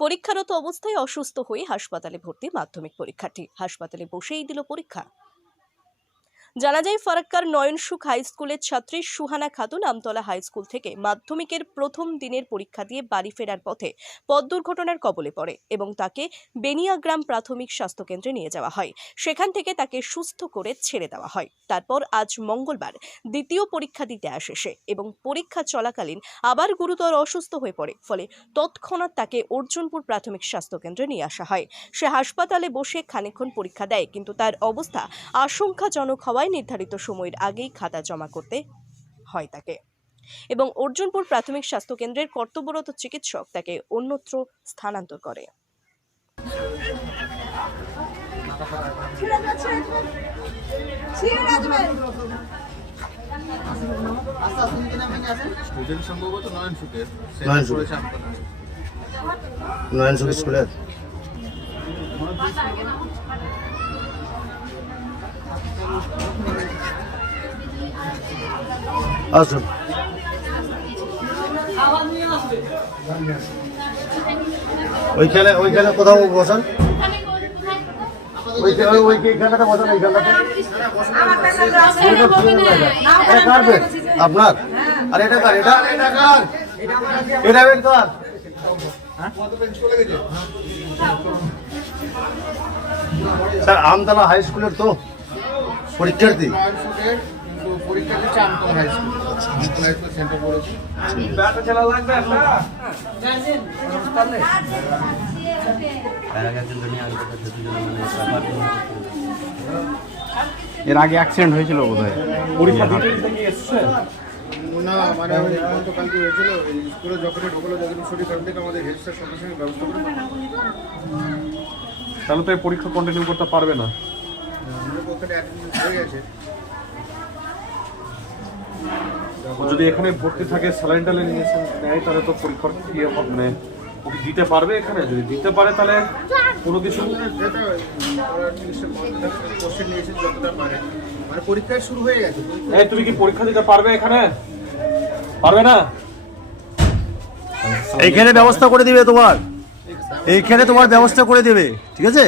পরীক্ষারত অবস্থায় অসুস্থ হয়ে হাসপাতালে ভর্তি মাধ্যমিক পরীক্ষার্থী। হাসপাতালে বসেই দিল পরীক্ষা। জানা যায়, ফারাক্কার নয়নসুখ হাই স্কুলের ছাত্রী সুহানা খাতুন আমতলা হাই স্কুল থেকে মাধ্যমিকের প্রথম দিনের পরীক্ষা দিয়ে বাড়ি ফেরার পথে পথ দুর্ঘটনার কবলে পড়ে এবং তাকে বেনিয়াগ্রাম প্রাথমিক স্বাস্থ্যকেন্দ্রে নিয়ে যাওয়া হয়। সেখান থেকে তাকে সুস্থ করে ছেড়ে দেওয়া হয়। তারপর আজ মঙ্গলবার দ্বিতীয় পরীক্ষা দিতে আসে সে এবং পরীক্ষা চলাকালীন আবার গুরুতর অসুস্থ হয়ে পড়ে। ফলে তৎক্ষণাৎ তাকে অর্জুনপুর প্রাথমিক স্বাস্থ্যকেন্দ্রে নিয়ে আসা হয়। সে হাসপাতালে বসে খানিকক্ষণ পরীক্ষা দেয়, কিন্তু তার অবস্থা আশঙ্কাজনক হওয়ায় নির্ধারিত সময়ের আগেই খাতা জমা করতে হয় তাকে এবং অর্জুনপুর প্রাথমিক স্বাস্থ্যকেন্দ্রের কর্তব্যরত চিকিৎসক তাকে অন্যত্র স্থানান্তর করে। সম্ভবত নয়নসুখের স্কুলের আসুন। ওইখানে কোথাও বসান, ওইখানটাতে বসান। আপনার আর এটা কার? এটা বের কর। স্যার আমতলা হাই স্কুলের তো পরীক্ষার্থী। পরীক্ষা দিচ্ছে আমতলা হাই স্কুল সেন্টার পড়েছে। এর আগে অ্যাক্সিডেন্ট হয়েছিল বোধহয়। পরীক্ষা দিতে এসছে না, মানে তো কালকে হয়েছিল স্কুলে যখন ঢোকলো, যখন শরীর খারাপ থেকে আমাদের হেড স্যার সঙ্গে সঙ্গে ব্যবস্থা করে। তাহলে তো এই পরীক্ষা কন্টিনিউ করতে পারবে না। ওখানে অ্যাটেন্ডেন্স হয়ে গেছে। যদি এখানে ভর্তি থাকে, স্যালাইন টালাইন নেয়, তাহলে তো পরীক্ষার ইয়ে মানে ওকে দিতে পারবে। এখানে যদি দিতে পারে তাহলে কোনো কিছু কোশ্চেন নিয়েছে যতটা পারে, মানে পরীক্ষা শুরু হয়ে গেছে। এই তুমি কি পরীক্ষা দিতে পারবে? এখানে পারবে না? এইখানে ব্যবস্থা করে দিবে তোমার, এইখানে তোমার ব্যবস্থা করে দেবে, ঠিক আছে।